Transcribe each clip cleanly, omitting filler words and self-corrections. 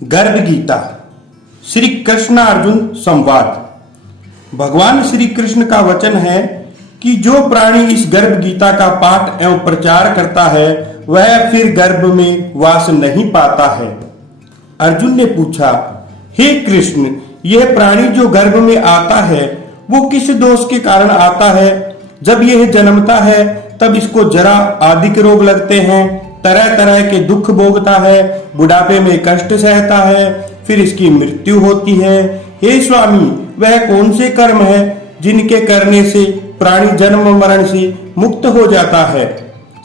गर्भ गीता श्री कृष्ण अर्जुन संवाद। भगवान श्री कृष्ण का वचन है कि जो प्राणी इस गर्भ गीता का पाठ एवं प्रचार करता है वह फिर गर्भ में वास नहीं पाता है। अर्जुन ने पूछा, हे कृष्ण, यह प्राणी जो गर्भ में आता है वो किस दोष के कारण आता है? जब यह जन्मता है तब इसको जरा आदि के रोग लगते हैं, तरह तरह के दुख भोगता है, बुढ़ापे में कष्ट सहता है, फिर इसकी मृत्यु होती है। हे स्वामी, वह कौन से कर्म है जिनके करने से प्राणी जन्म मरण से मुक्त हो जाता है?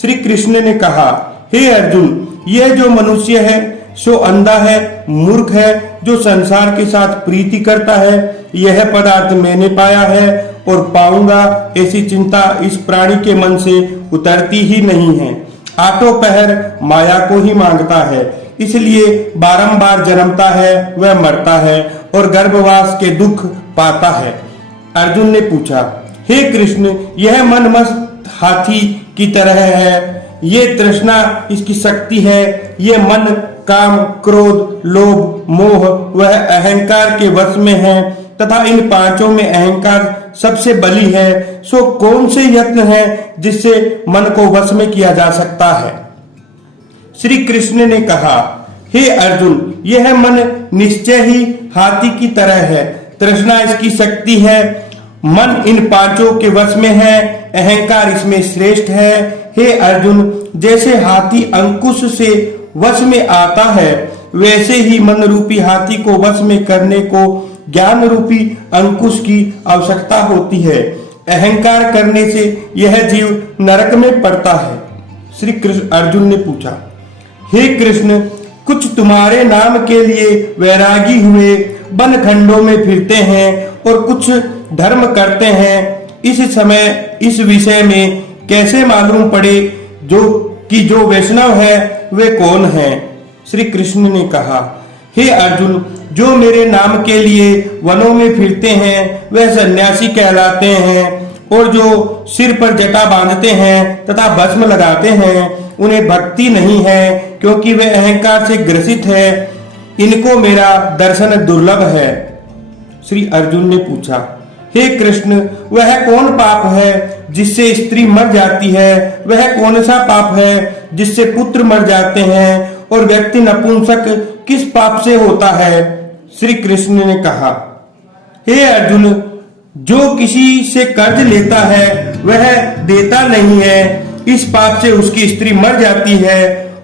श्री कृष्ण ने कहा, हे अर्जुन, यह जो मनुष्य है सो अंधा है, मूर्ख है, जो संसार के साथ प्रीति करता है। यह पदार्थ मैंने पाया है और पाऊंगा, ऐसी चिंता इस प्राणी के मन से उतरती ही नहीं है। आठों पहर माया को ही मांगता है, इसलिए बारंबार जन्मता है, वह मरता है और गर्भवास के दुख पाता है। अर्जुन ने पूछा, हे कृष्ण, यह मन मस्त हाथी की तरह है, ये तृष्णा इसकी शक्ति है, ये मन काम, क्रोध, लोभ, मोह वह अहंकार के वश में है तथा इन पांचों में अहंकार सबसे बली है। सो कौन से यत्न है जिससे मन को वश में किया जा सकता है? श्री कृष्ण ने कहा, हे अर्जुन, यह मन निश्चय ही हाथी की तरह है, तृष्णा इसकी शक्ति है, मन इन पांचों के वश में है, अहंकार इसमें श्रेष्ठ है। हे अर्जुन, जैसे हाथी अंकुश से वश में आता है वैसे ही मन रूपी हाथी को वश में करने को ज्ञान रूपी अंकुश की आवश्यकता होती है। अहंकार करने से यह जीव नरक में पड़ता है। श्री कृष्ण अर्जुन ने पूछा, हे कृष्ण, कुछ तुम्हारे नाम के लिए वैरागी हुए वन खंडों में फिरते हैं और कुछ धर्म करते हैं। इस समय इस विषय में कैसे मालूम पड़े जो वैष्णव है वे कौन है? श्री कृष्ण ने कहा, हे अर्जुन, जो मेरे नाम के लिए वनों में फिरते हैं वह सन्यासी कहलाते हैं, और जो सिर पर जटा बांधते हैं तथा भस्म लगाते हैं उन्हें भक्ति नहीं है, क्योंकि वे अहंकार से ग्रसित है। इनको मेरा दर्शन दुर्लभ है। श्री अर्जुन ने पूछा, हे कृष्ण, वह कौन पाप है जिससे स्त्री मर जाती है? वह कौन सा पाप है जिससे पुत्र मर जाते हैं? और व्यक्ति नपुंसक किस पाप से होता है? श्री कृष्ण ने कहा, हे अर्जुन, जो किसी से कर्ज लेता है वह देता नहीं है, इस पाप से उसकी स्त्री मर जाती है।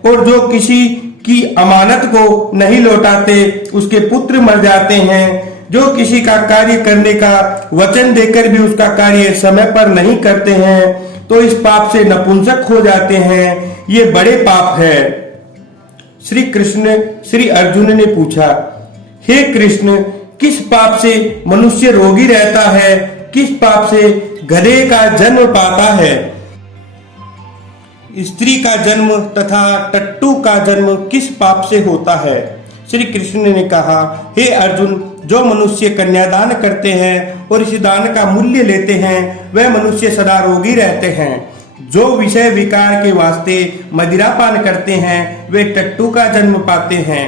और जो किसी की अमानत को नहीं लौटाते उसके पुत्र मर जाते हैं। जो किसी का कार्य करने का वचन देकर भी उसका कार्य समय पर नहीं करते हैं तो इस पाप से नपुंसक हो जाते हैं। ये बड़े पाप है। श्री अर्जुन ने पूछा, हे कृष्ण, किस पाप से मनुष्य रोगी रहता है? किस पाप से गधे का जन्म पाता है? स्त्री का जन्म तथा टट्टू का जन्म किस पाप से होता है? श्री कृष्ण ने कहा, हे अर्जुन, जो मनुष्य कन्यादान करते हैं और इस दान का मूल्य लेते हैं वह मनुष्य सदा रोगी रहते हैं। जो विषय विकार के वास्ते मदिरापान करते हैं वे टट्टू का जन्म पाते हैं।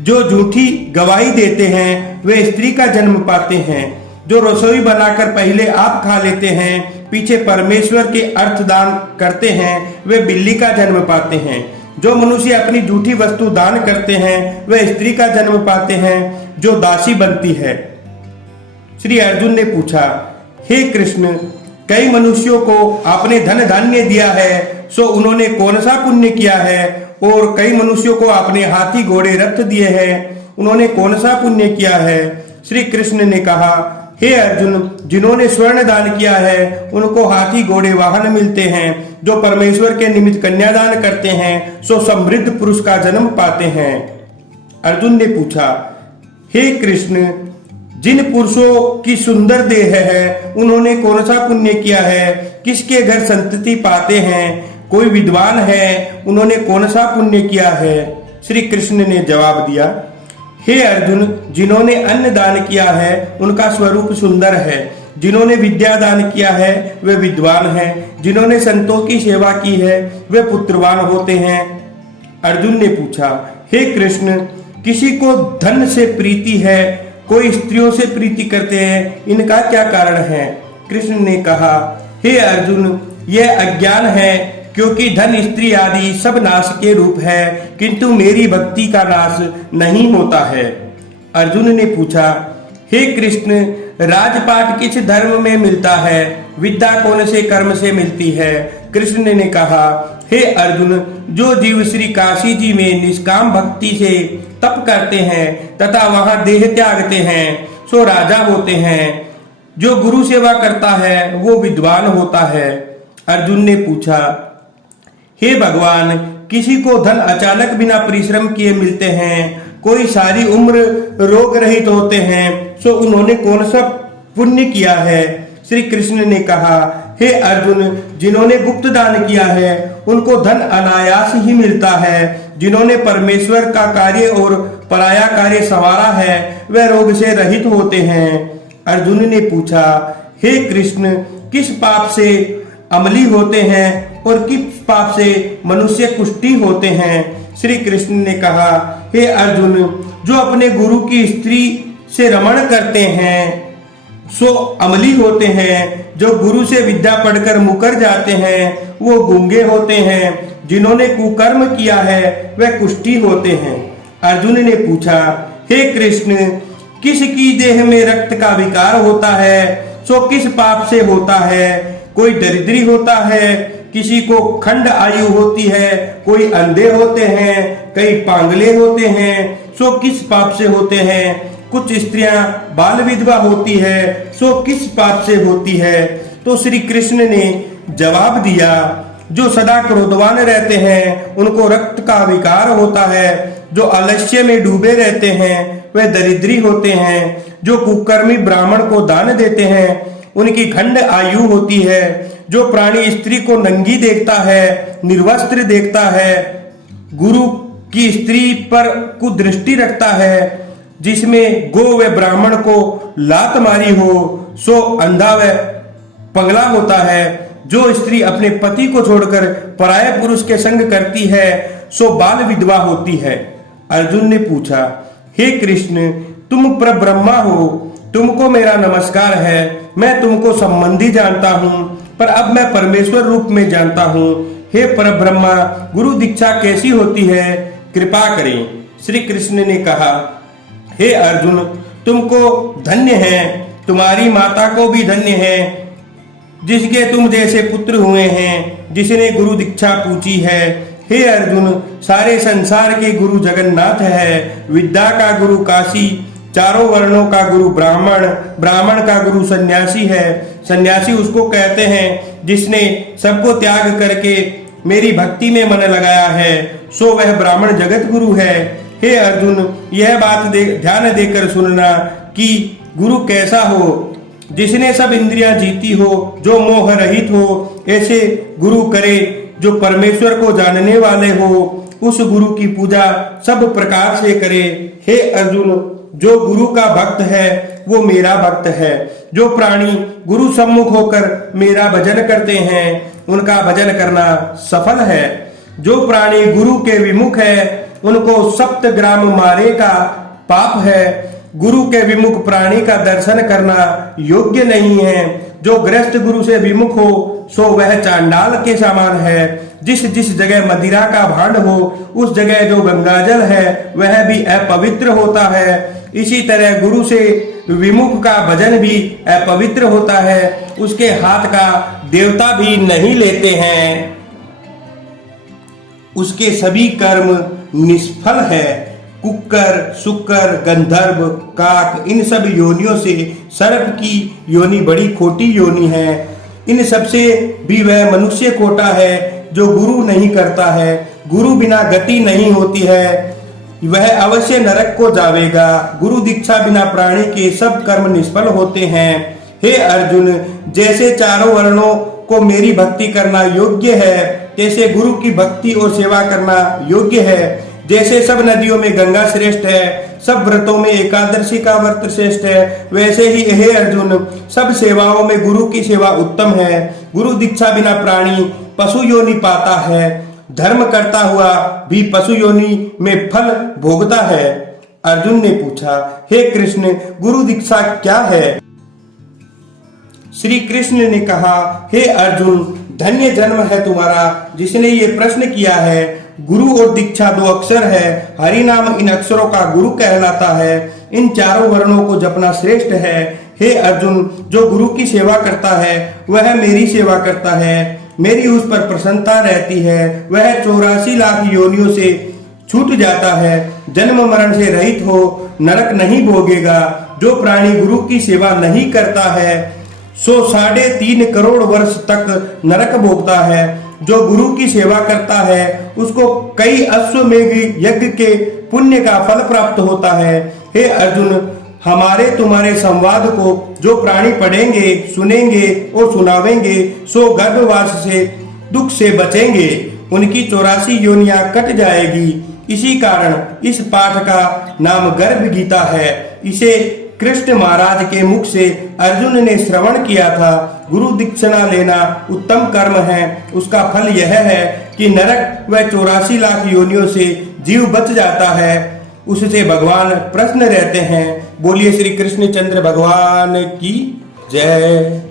जो झूठी गवाही देते हैं वे स्त्री का जन्म पाते हैं। जो रसोई बनाकर पहले आप खा लेते हैं पीछे परमेश्वर के अर्थदान करते हैं वे बिल्ली का जन्म पाते हैं। जो मनुष्य अपनी झूठी वस्तु दान करते हैं वे स्त्री का जन्म पाते हैं जो दासी बनती है। श्री अर्जुन ने पूछा, हे कृष्ण, कई मनुष्यों को आपने धन धान्य दिया है, सो उन्होंने कौन सा पुण्य किया है? और कई मनुष्यों को आपने हाथी घोड़े रथ दिए हैं, उन्होंने कौन सा पुण्य किया है? श्री कृष्ण ने कहा, हे अर्जुन, जिन्होंने स्वर्ण दान किया है उनको हाथी घोड़े वाहन मिलते हैं। जो परमेश्वर के निमित्त कन्यादान करते हैं सो समृद्ध पुरुष का जन्म पाते हैं। अर्जुन ने पूछा, हे कृष्ण, जिन पुरुषों की सुंदर देह है उन्होंने कौन सा पुण्य किया है? किसके घर संतति पाते हैं? कोई विद्वान है, उन्होंने कौन सा पुण्य किया है? श्री कृष्ण ने जवाब दिया, हे अर्जुन, जिन्होंने अन्न दान किया है उनका स्वरूप सुंदर है। जिन्होंने विद्या दान किया है वे विद्वान हैं। जिन्होंने संतों की सेवा की है वे पुत्रवान होते हैं। अर्जुन ने पूछा, हे कृष्ण, किसी को धन से प्रीति है, कोई स्त्रियों से प्रीति करते हैं, इनका क्या कारण है? कृष्ण ने कहा, हे अर्जुन, यह अज्ञान है, क्योंकि धन, स्त्री आदि सब नाश के रूप है, किंतु मेरी भक्ति का नाश नहीं होता है। अर्जुन ने पूछा, हे कृष्ण, राजपाट किस धर्म में मिलता है? विद्या कौन से कर्म से मिलती है? कृष्ण ने कहा, हे अर्जुन, जो जीव श्री काशी जी में निष्काम भक्ति से तप करते हैं तथा वहां देह त्यागते हैं, सो राजा होते हैं। जो गुरु सेवा करता है वो विद्वान होता है। अर्जुन ने पूछा, हे भगवान, किसी को धन अचानक बिना परिश्रम किए मिलते हैं, कोई सारी उम्र रोग रहित होते हैं, सो उन्होंने कौन सा पुण्य किया है? श्री कृष्ण ने कहा, हे अर्जुन, जिन्होंने गुप्त दान किया है उनको धन अनायास ही मिलता है। जिन्होंने परमेश्वर का कार्य और पराया कार्य संवारा है वे रोग से रहित होते हैं। अर्जुन ने पूछा, हे कृष्ण, किस पाप से अमली होते हैं और किस पाप से मनुष्य कुष्ठी होते हैं? श्री कृष्ण ने कहा, हे अर्जुन, जो अपने गुरु की स्त्री से रमण करते हैं सो अमली होते हैं। जो गुरु से विद्या पढ़कर मुकर जाते हैं वो गूंगे होते हैं। जिन्होंने कुकर्म किया है वे कुष्ठी होते हैं। अर्जुन ने पूछा, हे कृष्ण, किसकी देह में रक्त का विकार होता है सो किस पाप से होता है? कोई दरिद्री होता है, किसी को खंड आयु होती है, कोई अंधे होते हैं, कई पांगले होते हैं, सो किस पाप से होते हैं? कुछ स्त्रियां बाल विधवा होती है, सो किस पाप से होती है? तो श्री कृष्ण ने जवाब दिया, जो सदा क्रोधवान रहते हैं उनको रक्त का विकार होता है। जो आलस्य में डूबे रहते हैं वे दरिद्री होते हैं। जो कुकर्मी ब्राह्मण को दान देते हैं उनकी खंड आयु होती है। जो प्राणी स्त्री को नंगी देखता है, निर्वस्त्र देखता है, गुरु की स्त्री पर कुदृष्टि रखता है, जिसमें गो व ब्राह्मण को लात मारी हो, सो अंधा व पगला होता है। जो स्त्री अपने पति को छोड़कर पराये पुरुष के संग करती है सो बाल विधवा होती है। अर्जुन ने पूछा, हे कृष्ण, तुम परब्रह्मा हो, तुमको मेरा नमस्कार है। मैं तुमको संबंधी जानता हूँ, पर अब मैं परमेश्वर रूप में जानता हूँ। हे परब्रह्मा, गुरु दीक्षा कैसी होती है? कृपा करें। श्री कृष्ण ने कहा, हे अर्जुन, तुमको धन्य है, तुम्हारी माता को भी धन्य है, जिसके तुम जैसे पुत्र हुए हैं, जिसने गुरु दीक्षा पूछी है। हे अर्जुन, सारे संसार के गुरु जगन्नाथ है। विद्या का गुरु काशी, चारों वर्णों का गुरु ब्राह्मण, ब्राह्मण का गुरु सन्यासी है। सन्यासी उसको कहते हैं जिसने सबको त्याग करके मेरी भक्ति में मन लगाया है, सो वह ब्राह्मण जगत गुरु है। हे अर्जुन, यह बात ध्यान देकर सुनना कि गुरु कैसा हो, जिसने सब इंद्रियां जीती हो, जो मोह रहित हो, ऐसे गुरु करे। जो परमेश्वर को जानने वाले हो, उस गुरु की पूजा सब प्रकार से करे। हे अर्जुन, जो गुरु का भक्त है वो मेरा भक्त है। जो प्राणी गुरु सम्मुख होकर मेरा भजन करते हैं उनका भजन करना सफल है। जो प्राणी गुरु के विमुख है उनको 7 ग्राम मारे का पाप है। गुरु के विमुख प्राणी का दर्शन करना योग्य नहीं है। जो गृहस्थ गुरु से विमुख हो सो वह चांडाल के समान है। जिस जिस जगह मदिरा का भांड हो उस जगह जो गंगाजल है वह भी अपवित्र होता है। इसी तरह गुरु से विमुख का भजन भी अपवित्र होता है। उसके हाथ का देवता भी नहीं लेते हैं, उसके सभी कर्म निष्फल है। कुक्कर, शुक्र, गंधर्व, काक, इन सब योनियों से सर्प की योनि बड़ी खोटी योनि है। इन सबसे भी वह मनुष्य खोटा है जो गुरु नहीं करता है। गुरु बिना गति नहीं होती है, वह अवश्य नरक को जावेगा। गुरु दीक्षा बिना प्राणी के सब कर्म निष्फल होते हैं। हे अर्जुन, जैसे चारों वर्णों को मेरी भक्ति करना योग्य है, जैसे गुरु की भक्ति और सेवा करना योग्य है। जैसे सब नदियों में गंगा श्रेष्ठ है, सब व्रतों में एकादशी का व्रत श्रेष्ठ है, वैसे ही हे अर्जुन, सब सेवाओं में गुरु की सेवा उत्तम है। गुरु दीक्षा बिना प्राणी पशु योनि पाता है, धर्म करता हुआ भी पशु योनि में फल भोगता है। अर्जुन ने पूछा, हे कृष्ण, गुरु दीक्षा क्या है? श्री कृष्ण ने कहा, हे अर्जुन, धन्य जन्म है तुम्हारा जिसने ये प्रश्न किया है। गुरु और दीक्षा दो अक्षर है। हरि नाम इन अक्षरों का गुरु कहलाता है। इन चारों वर्णों को जपना श्रेष्ठ है। हे अर्जुन, जो गुरु की सेवा करता है वह मेरी सेवा करता है। मेरी उस पर प्रसन्नता रहती है। वह 84 लाख योनियों से छूट जाता है, जन्म मरण से रहित हो नरक नहीं भोगेगा। जो प्राणी गुरु की सेवा नहीं करता है सो 3.5 करोड़ वर्ष तक नरक भोगता है। जो गुरु की सेवा करता है उसको कई अश्वमेध यज्ञ के पुण्य का फल प्राप्त होता है। हे अर्जुन, हमारे तुम्हारे संवाद को जो प्राणी पढ़ेंगे, सुनेंगे और सुनावेंगे सो गर्भवास से दुख से बचेंगे। उनकी 84 योनियां कट जाएगी। इसी कारण इस पाठ का नाम गर्भ गीता है। इसे कृष्ण महाराज के मुख से अर्जुन ने श्रवण किया था। गुरु दीक्षिणा लेना उत्तम कर्म है। उसका फल यह है कि नरक व 84 लाख योनियों से जीव बच जाता है। उससे भगवान प्रसन्न रहते हैं। बोलिए श्री कृष्ण चंद्र भगवान की जय।